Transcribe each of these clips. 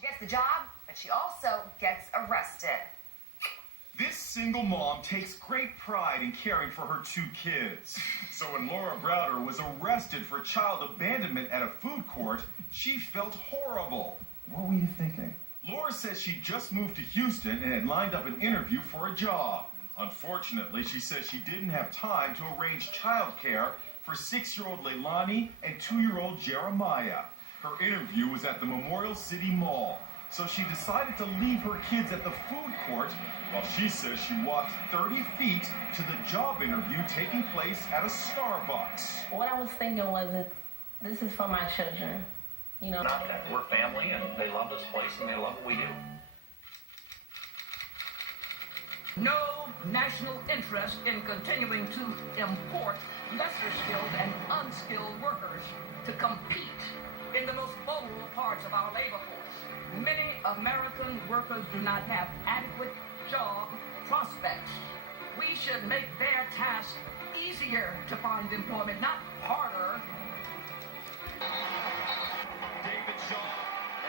She gets the job, but she also gets arrested. This single mom takes great pride in caring for her 2 kids. So when Laura Browder was arrested for child abandonment at a food court, she felt horrible. What were you thinking? Laura says she just moved to Houston and had lined up an interview for a job. Unfortunately, she says she didn't have time to arrange childcare for 6-year-old Leilani and 2-year-old Jeremiah. Her interview was at the Memorial City Mall, so she decided to leave her kids at the food court while she says she walked 30 feet to the job interview taking place at a Starbucks. What I was thinking was, this is for my children. You know, not that we're family and they love this place and they love what we do. No national interest in continuing to import lesser skilled and unskilled workers to compete in the most vulnerable parts of our labor force. Many American workers do not have adequate job prospects. We should make their task easier to find employment, not harder. David Shaw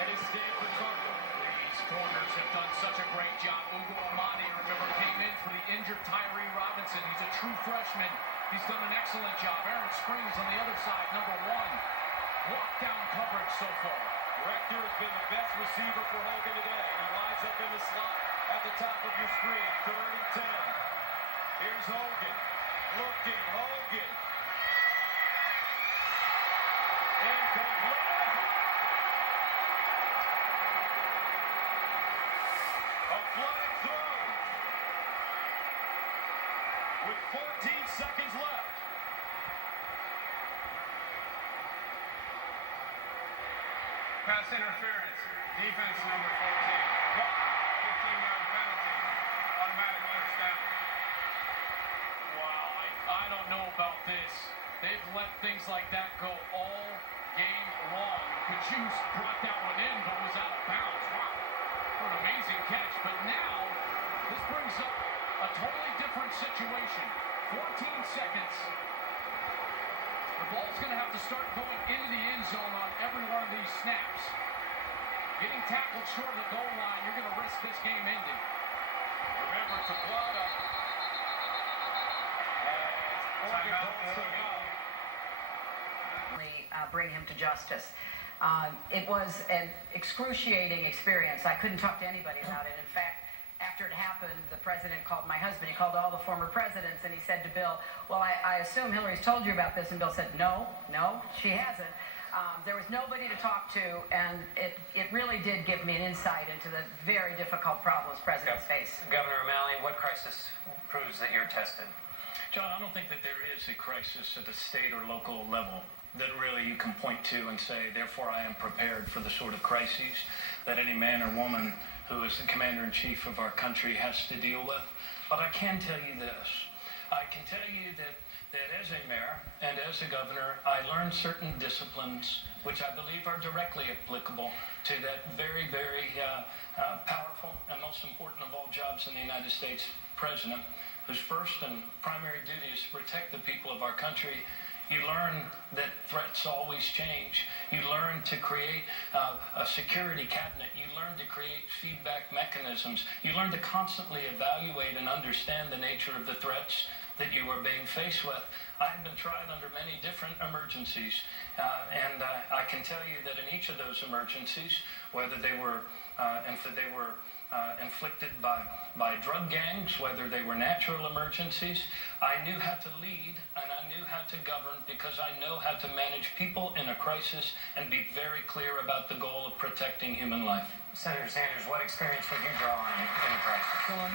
and his Stanford Cardinal. These corners have done such a great job. Ugo Amadi, remember, came in for the injured Tyree Robinson. He's a true freshman. He's done an excellent job. Aaron Springs on the other side, number 1. Lockdown coverage so far. Rector has been the best receiver for Hogan today. He lines up in the slot at the top of your screen. 3rd and 10. Here's Hogan. Looking, Hogan. Incomplete. A flying throw. With 14 seconds left. Pass interference. Defense number 14. 15-yard penalty. Automatic first down. Wow, I don't know about this. They've let things like that go all game long. Kachus brought that one in, but was out of bounds. Wow, what an amazing catch. But now, this brings up a totally different situation. 14 seconds. The ball's going to have to start going into the end zone on every one of these snaps. Getting tackled short of the goal line, you're going to risk this game ending. Remember, Taplata. Bring him to justice. It was an excruciating experience. I couldn't talk to anybody about it. In fact, after it happened, the president called my husband. He called all the former presidents, and he said to Bill, well, I assume Hillary's told you about this. And Bill said, no, she hasn't. There was nobody to talk to, and it really did give me an insight into the very difficult problems presidents face. Governor O'Malley, what crisis proves that you're tested? John, I don't think that there is a crisis at the state or local level that really you can point to and say, therefore I am prepared for the sort of crises that any man or woman who is the commander-in-chief of our country has to deal with. But I can tell you this. I can tell you that as a mayor and as a governor, I learned certain disciplines which I believe are directly applicable to that very, very powerful and most important of all jobs in the United States, president, whose first and primary duty is to protect the people of our country. You learn that threats always change. You learn to create a security cabinet. You learn to create feedback mechanisms. You learn to constantly evaluate and understand the nature of the threats that you are being faced with. I have been tried under many different emergencies, and I can tell you that in each of those emergencies, whether they were inflicted by drug gangs, whether they were natural emergencies, I knew how to lead and I knew how to govern because I know how to manage people in a crisis and be very clear about the goal of protecting human life. Senator Sanders, what experience would you draw on in a crisis? John,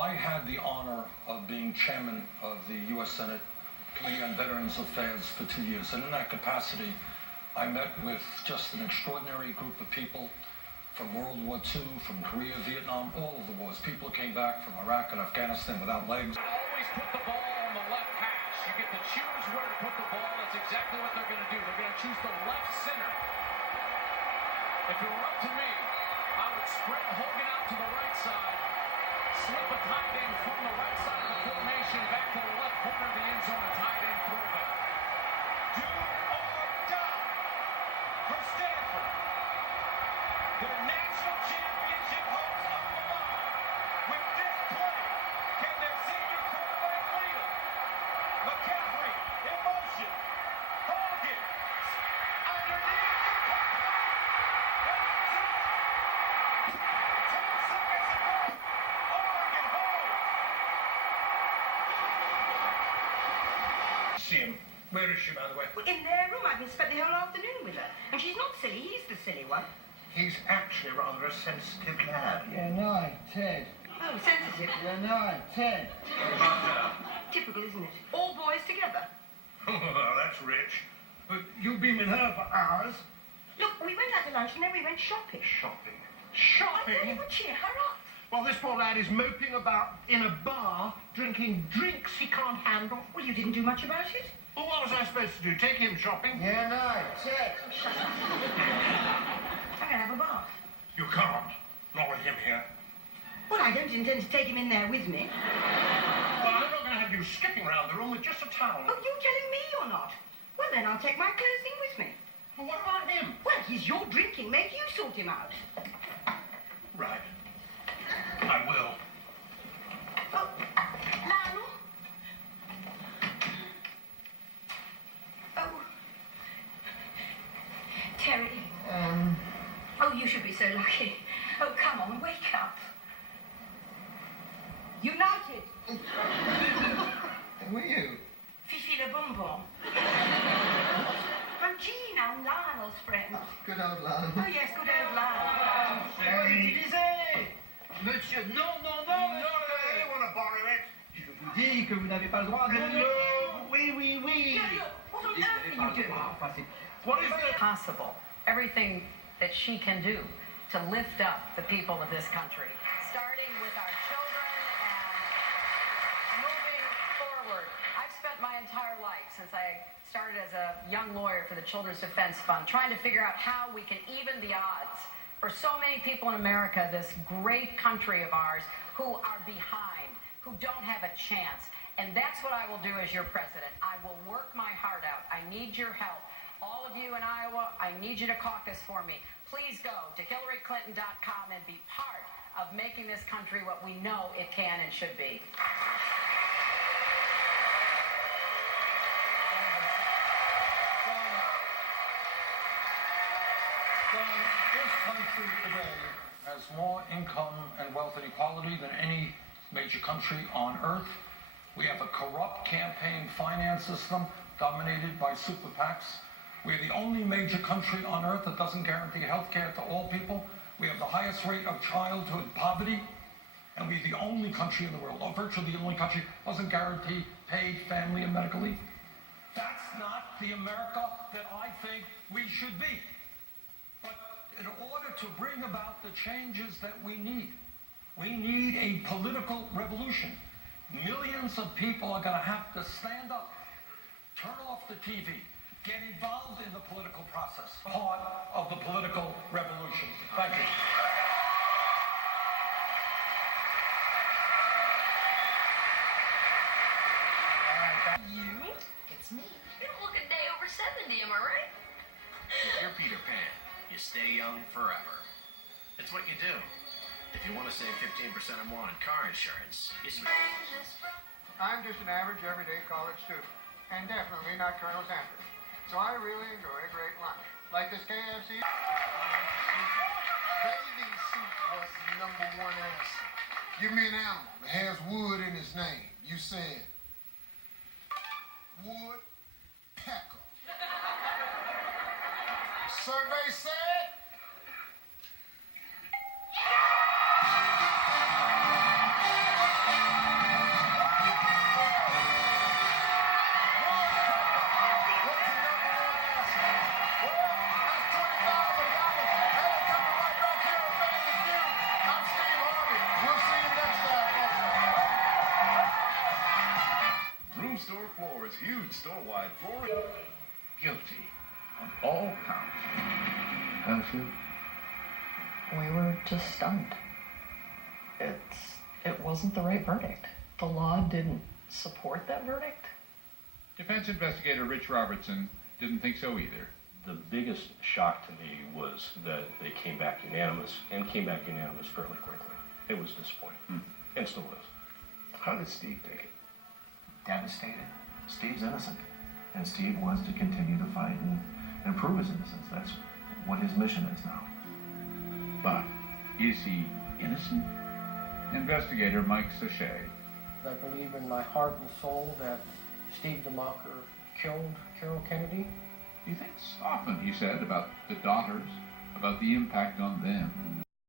I had the honor of being chairman of the U.S. Senate Committee on Veterans Affairs for 2 years, and in that capacity, I met with just an extraordinary group of people from World War II, from Korea, Vietnam, all of the wars. People came back from Iraq and Afghanistan without legs. Always put the ball on the left hash. You get to choose where to put the ball. That's exactly what they're going to do. They're going to choose the left center. If it were up to me, I would spread Hogan out to the right side, slip a tight end from the right side of the formation back to the left corner of the end zone, a tight end throwback. Do or die for Stanford. Their national championship hopes on the line. With this play, can their senior quarterback lead them? McCaffrey in motion. Hogan underneath. See him. Where is she, by the way? Well, in their room. I've been spent the whole afternoon with her. And she's not silly. He's the silly one. He's actually rather a sensitive lad. Yeah, no, Ted. Oh, sensitive. Yeah, no, Ted. Typical, isn't it? All boys together. Oh, that's rich. But you've been with her for hours. Look, we went out to lunch and then we went shopping. Shopping. I thought Shopping? it would cheer her up. Well, this poor lad is moping about in a bar, drinking drinks he can't handle. Well, you didn't do much about it. Well, what was I supposed to do? Take him shopping? Yeah, no, Ted. Shut up. I'm going to have a bath. You can't. Not with him here. Well, I don't intend to take him in there with me. Well, I'm not going to have you skipping around the room with just a towel. Oh, you telling me you're not? Well, then I'll take my clothes in with me. Well, what about him? Well, he's your drinking mate. You sort him out. Right. I will. Oh, Lionel? Oh. Terry. Oh, you should be so lucky. Oh, come on, wake up. United. Who are you? Fifi le bonbon. I'm Jean, I'm Lionel's friend. Good old Lionel. Oh, yes, good old Lionel. Monsieur, non, non, non, I want to borrow it. Je vous dis que vous n'avez pas le droit de... Oui, oui, oui. What on earth are you doing? What is it? Possible. Everything that she can do to lift up the people of this country, starting with our children and moving forward. I've spent my entire life since I started as a young lawyer for the Children's Defense Fund, trying to figure out how we can even the odds for so many people in America, this great country of ours, who are behind, who don't have a chance. And that's what I will do as your president. I will work my heart out. I need your help. All of you in Iowa, I need you to caucus for me. Please go to HillaryClinton.com and be part of making this country what we know it can and should be. This country today has more income and wealth inequality than any major country on earth. We have a corrupt campaign finance system dominated by super PACs. We're the only major country on earth that doesn't guarantee health care to all people. We have the highest rate of childhood poverty. And we're the only country in the world, or virtually the only country, doesn't guarantee paid family and medical leave. That's not the America that I think we should be. But in order to bring about the changes that we need a political revolution. Millions of people are going to have to stand up, turn off the TV, get involved in the political process, part of the political revolution. Thank you. You? It's me. You don't look a day over 70, am I right? You're Peter Pan. You stay young forever. It's what you do. If you want to save 15% or more on car insurance, you I'm just an average, everyday college student, and definitely not Colonel Sanders. So I really enjoy a great lunch, like this KFC. Bathing suit was number one answer. Give me an animal that has wood in its name. You said woodpecker. Survey said Room Store Floors, huge store-wide floor. Guilty on all counts. Hannaford? We were just stunned. It wasn't the right verdict. The law didn't support that verdict. Defense investigator Rich Robertson didn't think so either. The biggest shock to me was that they came back unanimous, and came back unanimous fairly quickly. It was disappointing, and still is. How did Steve take it? Devastated. Steve's innocent. And Steve wants to continue to fight and prove his innocence. That's what his mission is now. But is he innocent? Investigator Mike Sachet. I believe in my heart and soul that Steve DeMocker killed Carol Kennedy. He thinks often, he said, about the daughters, about the impact on them.